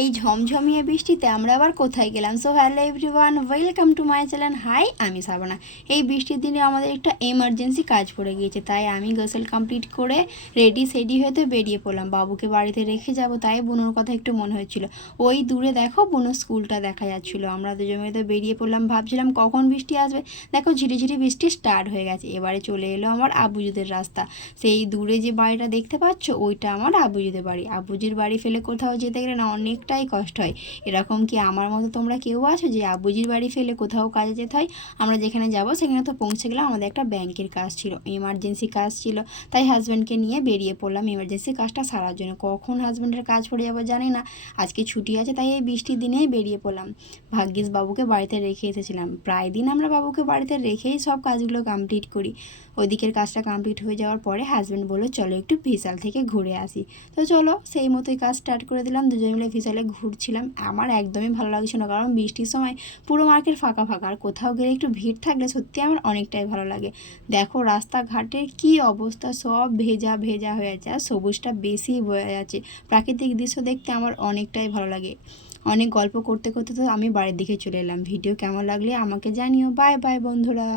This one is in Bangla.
এই ঝমঝমিয়ে বৃষ্টিতে আমরা আবার কোথায় গেলাম। So hello everyone, welcome to my channel. Hi, আমি সাবনা। এই বৃষ্টির দিনে আমাদের একটা এমার্জেন্সি কাজ পড়ে গিয়েছে, তাই আমি গোসল কমপ্লিট করে রেডি হয়ে তো বেরিয়ে পড়লাম। বাবুকে বাড়িতে রেখে যাব, তাই বুনোর কথা একটু মনে হচ্ছিল। ওই দূরে দেখো বুনোর স্কুলটা দেখা যাচ্ছিলো। আমরা দুজন মিলে তো বেরিয়ে পড়লাম, ভাবছিলাম কখন বৃষ্টি আসবে। দেখো ঝিরিঝিরি বৃষ্টি স্টার্ট হয়ে গেছে। এবারে চলে এলো আমার আবুজুদের রাস্তা। সেই দূরে যে বাড়িটা দেখতে পাচ্ছ, ওইটা আমার আবুজুদের বাড়ি। আবুজির বাড়ি ফেলে কোথাও যেতে গেলে না অনেকটাই কষ্ট হয়। এরকম কি আমার মতো তোমরা কেউ আছো যে আবুজির বাড়ি ফেলে কোথাও কাজে যেতে হয়? আমরা যেখানে যাব সেখানে তো পৌঁছে গেলাম। আমাদের একটা ব্যাংকের কাজ ছিল, এমার্জেন্সি কাজ ছিল, তাই হাজব্যান্ডকে নিয়ে বেরিয়ে পড়লাম এমার্জেন্সি কাজটা সারার জন্য। কখন হাজব্যান্ডের কাজ পড়ে যাবো জানি না, আজকে ছুটি আছে তাই এই বৃষ্টির দিনেই বেরিয়ে পড়লাম। ভাগ্যিস বাবুকে বাড়িতে রেখে এসেছিলাম। প্রায় দিন আমরা বাবুকে বাড়িতে রেখেই সব কাজগুলো কমপ্লিট করি। ওইদিকের কাজটা কমপ্লিট হয়ে যাওয়ার পরে হাজব্যান্ড বললো চলো একটু বিশাল থেকে ঘুরে আসি। তো চলো সেই মতোই কাজ স্টার্ট করে দিলাম। দুজন মিলে বিশালে ঘুরছিলাম। আমার একদমই ভালো লাগছিল না, কারণ বৃষ্টির সময় পুরো মার্কেট ফাঁকা ফাঁকা, আর কোথাও গেলে একটু ভিড় থাকলে সত্যি আমার অনেকটাই ভালো লাগে। দেখো রাস্তাঘাটের কি অবস্থা, সব ভেজা ভেজা হয়ে আছে, আর সবুজটা বেশি বয়ে যাচ্ছে। প্রাকৃতিক দৃশ্য দেখতে আমার অনেকটাই ভালো লাগে। অনেক গল্প করতে করতে তো আমি বাড়ির দিকে চলে এলাম। ভিডিও কেমন লাগলে আমাকে জানিও। বাই বাই বন্ধুরা।